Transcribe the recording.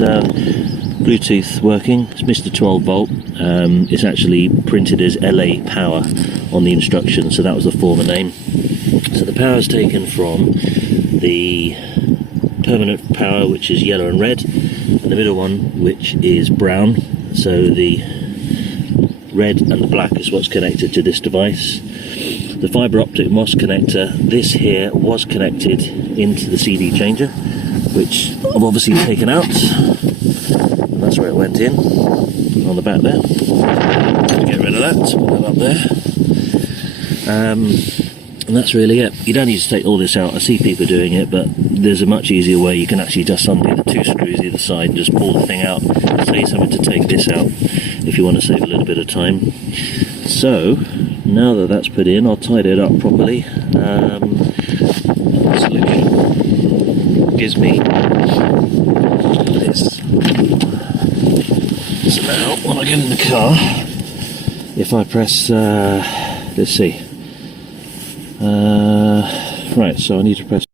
Bluetooth working. It's Mr. 12 volt. It's actually printed as LA power on the instructions, so that was the former name. So the power is taken from the permanent power, which is yellow and red, and the middle one, which is brown. So the red and the black is what's connected to this device. The fibre optic MOS connector, this here was connected into the CD changer, which I've obviously taken out, and that's where it went in, on the back there. Get rid of that, put that up there. And that's really it. You don't need to take all this out. I see people doing it, but there's a much easier way. You can actually just undo the two screws either side and just pull the thing out. Saves having to take this out if you want to save a little bit of time. So now that that's put in, I'll tidy it up properly. The solution gives me this. So now when I get in the car, if I press, let's see. Right, so I need to press